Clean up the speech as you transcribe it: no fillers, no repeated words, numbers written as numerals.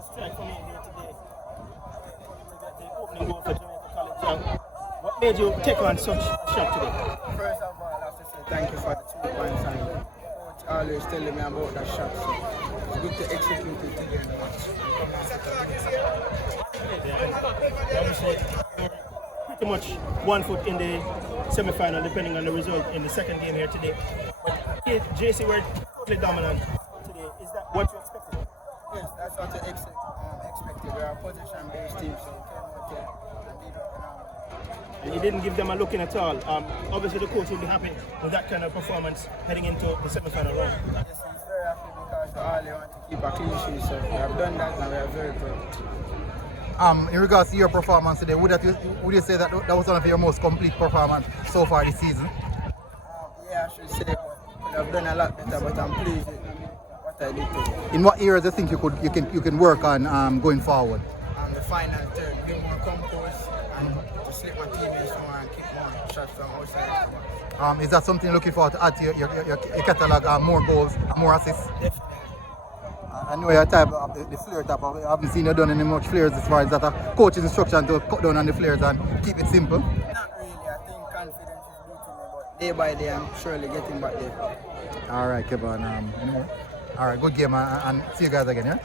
major strike for me here today. The opening goal for Jamaica College. What made you take on such a shot today? First of all, I have to say thank you for the 2 points and coach always telling me about that shot. So it's good to execute it today in the match. Pretty much 1 foot in the semi-final, depending on the result in the second game here today. But JC were totally dominant today. Is that what you expected? Yes, that's what I expected. We are a position-based team, so we came out here and beat up the normal. And you didn't give them a look in at all. Obviously, the coach will be happy with that kind of performance heading into the semi-final round. Yes, he's very happy because we all want to keep a clean sheet, so we have done that and we are very proud. In regards to your performance today, would you say that that was one of your most complete performance so far this season? Yeah, I should say, but I've done a lot better, but I'm pleased with what I did today. In what areas do you think you can work on going forward? On the final third, be more composed and to slip my teammates more and keep more shots from outside the box. Is that something you're looking for to add to your catalogue, more goals, more assists? Definitely. I know you're a type of the flare type. I haven't seen you done any much flares as far as that. Coach's instruction to cut down on the flares and keep it simple. Not really. I think confidence is beating me, but day by day I'm surely getting back there. All right, Kevaughn. All right, good game and see you guys again, yeah?